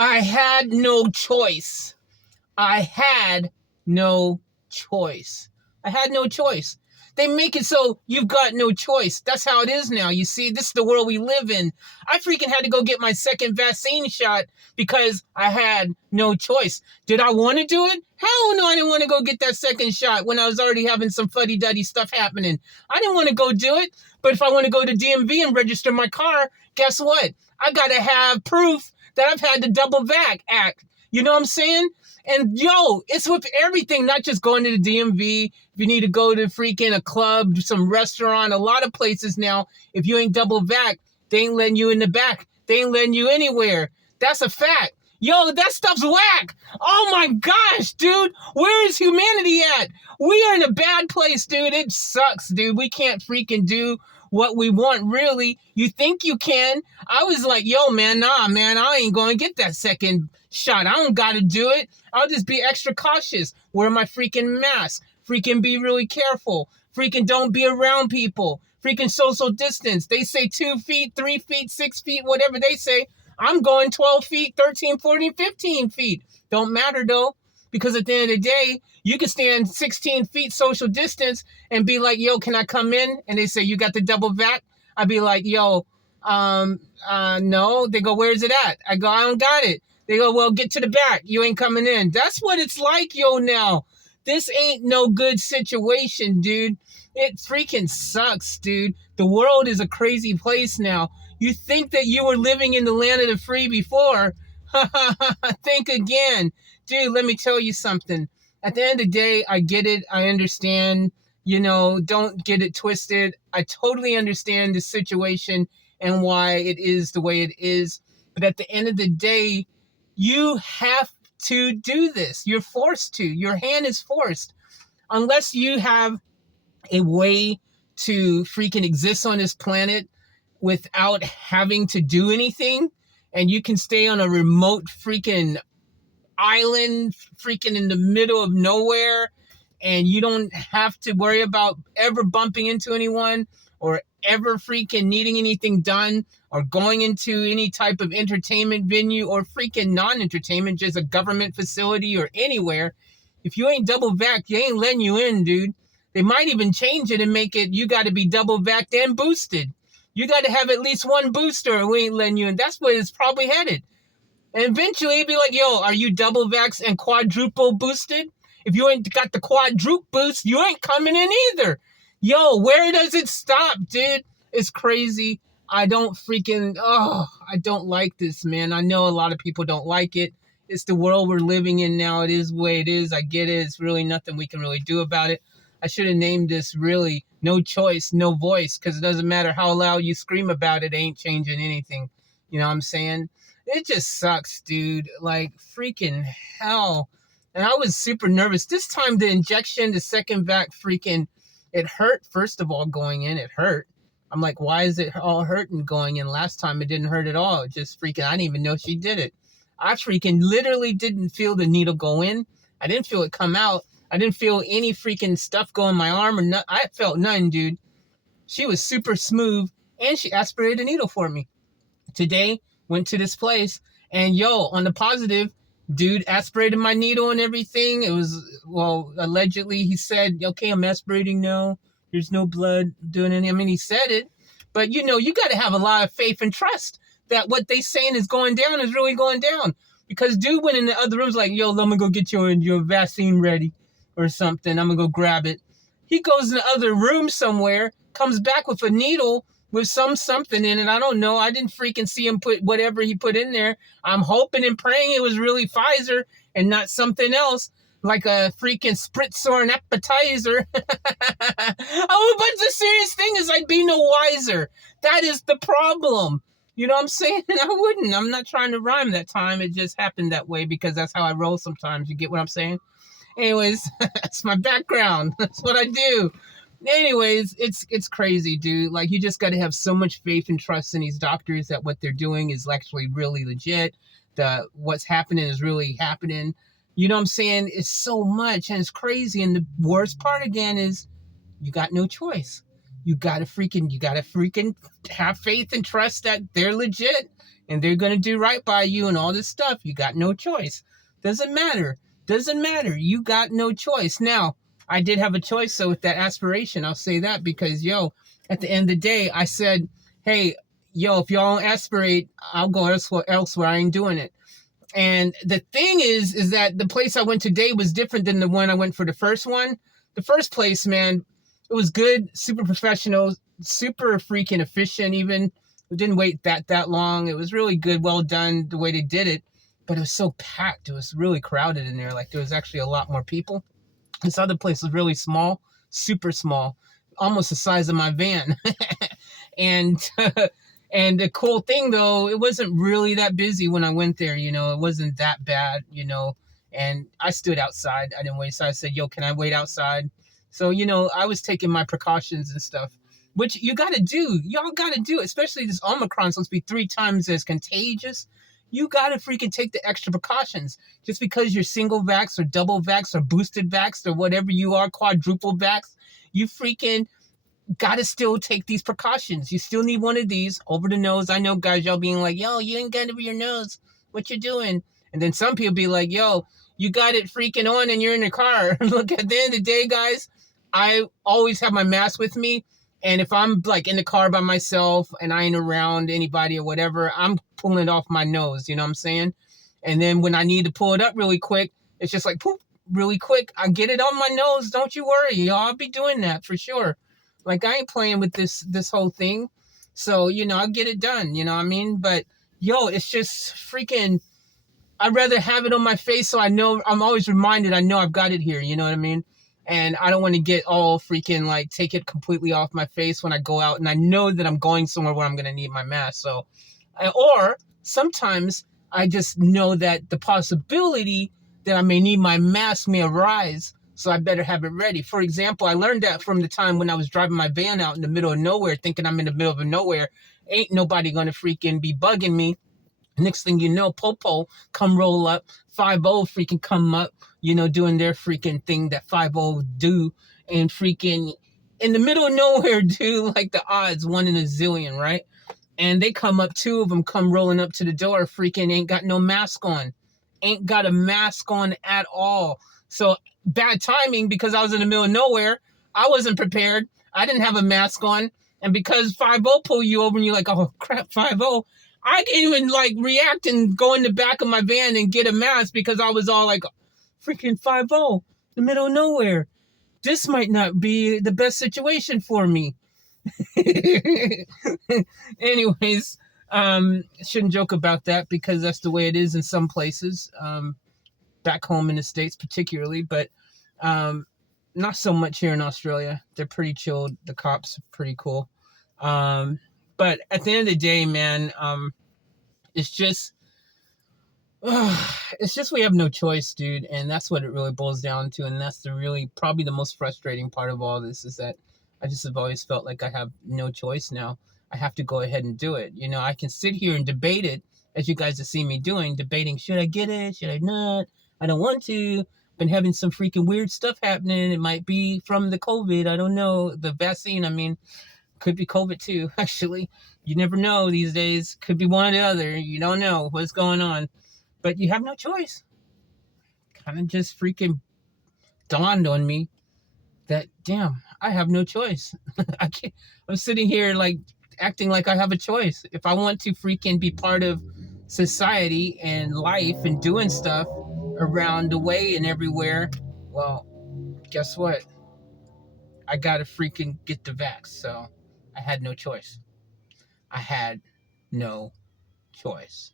I had no choice. I had no choice. I had no choice. They make it so you've got no choice. That's how it is now. You see, this is the world we live in. I freaking had to go get my second vaccine shot because I had no choice. Did I want to do it? Hell no, I didn't want to go get that second shot when I was already having some fuddy-duddy stuff happening. I didn't want to go do it. But if I want to go to DMV and register my car, guess what? I got to have proof that I've had the double vac act. You know what I'm saying? And yo, it's with everything, not just going to the DMV. If you need to go to freaking a club, some restaurant, a lot of places now, if you ain't double vac, they ain't letting you in the back. They ain't letting you anywhere. That's a fact. Yo, that stuff's whack. Oh my gosh, dude. Where is humanity at? We are in a bad place, dude. It sucks, dude. We can't freaking do what we want, really. You think you can. I was like, yo, man, nah, man, I ain't going to get that second shot. I don't got to do it. I'll just be extra cautious. Wear my freaking mask. Freaking be really careful. Freaking don't be around people. Freaking social distance. They say 2 feet, 3 feet, 6 feet, whatever they say. I'm going 12 feet, 13, 14, 15 feet. Don't matter, though. Because at the end of the day, you can stand 16 feet social distance and be like, yo, can I come in? And they say, you got the double vac? I'd be like, yo, no. They go, where's it at? I go, I don't got it. They go, well, get to the back. You ain't coming in. That's what it's like, yo, now. This ain't no good situation, dude. It freaking sucks, dude. The world is a crazy place now. You think that you were living in the land of the free before? Think again. Dude, let me tell you something. At the end of the day, I get it. I understand. You know, don't get it twisted. I totally understand the situation and why it is the way it is. But at the end of the day, you have to do this. You're forced to. Your hand is forced. Unless you have a way to freaking exist on this planet without having to do anything, and you can stay on a remote freaking island freaking in the middle of nowhere, and you don't have to worry about ever bumping into anyone or ever freaking needing anything done or going into any type of entertainment venue or freaking non-entertainment, just a government facility or anywhere. If you ain't double vac, you ain't letting you in, dude. They might even change it and make it you got to be double vaxxed and boosted. You got to have at least one booster or we ain't letting you in. That's where it's probably headed. And eventually it'd be like, yo, are you double vaxxed and quadruple boosted? If you ain't got the quadruple boost, you ain't coming in either. Yo, where does it stop, dude? It's crazy. I don't like this, man. I know a lot of people don't like it. It's the world we're living in now. It is the way it is. I get it. It's really nothing we can really do about it. I should have named this really No Choice, No Voice, because it doesn't matter how loud you scream about it, it ain't changing anything. You know what I'm saying? It just sucks, dude. Like, freaking hell. And I was super nervous. This time, the injection, the second vac, freaking, it hurt, first of all, going in. It hurt. I'm like, why is it all hurting going in? Last time, it didn't hurt at all. It just freaking, I didn't even know she did it. I freaking literally didn't feel the needle go in. I didn't feel it come out. I didn't feel any freaking stuff go in my arm or nothing. I felt none, dude. She was super smooth, and she aspirated a needle for me. Today, went to this place, and yo, on the positive, dude aspirated my needle and everything. It was, well, allegedly, he said, okay, I'm aspirating now. There's no blood doing anything. I mean, he said it, but you know, you got to have a lot of faith and trust that what they saying is going down is really going down. Because dude went in the other rooms like, yo, let me go get your vaccine ready or something. I'm going to go grab it. He goes in the other room somewhere, comes back with a needle with something in it. I don't know. I didn't freaking see him put whatever he put in there. I'm hoping and praying it was really Pfizer and not something else, like a freaking spritz or an appetizer. Oh, but the serious thing is I'd be no wiser. That is the problem. You know what I'm saying? I wouldn't. I'm not trying to rhyme that time. It just happened that way because that's how I roll sometimes. You get what I'm saying? Anyways, that's my background. That's what I do. Anyways, it's crazy, dude. Like, you just got to have so much faith and trust in these doctors that what they're doing is actually really legit. What's happening is really happening. You know what I'm saying? It's so much, and it's crazy. And the worst part again is you got no choice. You gotta freaking have faith and trust that they're legit. and they're going to do right by you and all this stuff. You got no choice. Doesn't matter. Doesn't matter. You got no choice. Now, I did have a choice, so with that aspiration, I'll say that because, at the end of the day, I said, hey, if y'all don't aspirate, I'll go elsewhere. I ain't doing it. And the thing is that the place I went today was different than the one I went for the first one. The first place, man, it was good, super professional, super freaking efficient even. It didn't wait that long. It was really good, well done the way they did it. But it was so packed. It was really crowded in there. Like there was actually a lot more people. This other place was really small, super small, almost the size of my van. And and the cool thing, though, it wasn't really that busy when I went there. It wasn't that bad, and I stood outside. I didn't wait. So I said, can I wait outside? So, I was taking my precautions and stuff, which you got to do. Y'all got to do, especially this Omicron supposed to be 3 times as contagious. You got to freaking take the extra precautions. Just because you're single vax or double vax or boosted vax or whatever you are, quadruple vax, you freaking gotta still take these precautions. You still need one of these over the nose. I know guys, y'all being like, you ain't got it over your nose. What you doing? And then some people be like, you got it freaking on and you're in the car. Look, at the end of the day, guys, I always have my mask with me. And if I'm like in the car by myself and I ain't around anybody or whatever, I'm pulling it off my nose. You know what I'm saying? And then when I need to pull it up really quick, it's just like, poof, really quick. I get it on my nose. Don't you worry. Y'all, I'll be doing that for sure. Like, I ain't playing with this whole thing. So, I'll get it done, you know what I mean? But, it's just freaking, I'd rather have it on my face so I know, I'm always reminded, I know I've got it here, you know what I mean? And I don't want to get all freaking, like, take it completely off my face when I go out. And I know that I'm going somewhere where I'm going to need my mask. So, or sometimes I just know that the possibility that I may need my mask may arise. So I better have it ready. For example, I learned that from the time when I was driving my van out in the middle of nowhere, thinking I'm in the middle of nowhere. Ain't nobody gonna freaking be bugging me. Next thing you know, Popo come roll up, 5-0 freaking come up, doing their freaking thing that 5-0 do, and freaking in the middle of nowhere, dude, like the odds, 1 in a zillion, right? And they come up, 2 of them come rolling up to the door, freaking ain't got no mask on. Ain't got a mask on at all. So bad timing because I was in the middle of nowhere. I wasn't prepared. I didn't have a mask on. And because 5-0 pull you over and you're like, oh crap, 5-0. I can't even like react and go in the back of my van and get a mask because I was all like, freaking 5-0, the middle of nowhere. This might not be the best situation for me. Anyways, shouldn't joke about that because that's the way it is in some places. Back home in the States particularly, but not so much here in Australia. They're pretty chilled. The cops are pretty cool. But at the end of the day, man, it's just we have no choice, dude. And that's what it really boils down to. And that's probably the most frustrating part of all this is that I just have always felt like I have no choice now. I have to go ahead and do it. I can sit here and debate it, as you guys have seen me doing, debating, should I get it? Should I not? I don't want to. Been having some freaking weird stuff happening. It might be from the COVID. I don't know. The vaccine, I mean, could be COVID too, actually. You never know these days. Could be one or the other. You don't know what's going on. But you have no choice. Kind of just freaking dawned on me that, damn, I have no choice. I'm sitting here like acting like I have a choice. If I want to freaking be part of society and life and doing stuff around the way and everywhere, well, guess what? I gotta freaking get the vax. So I had no choice. I had no choice.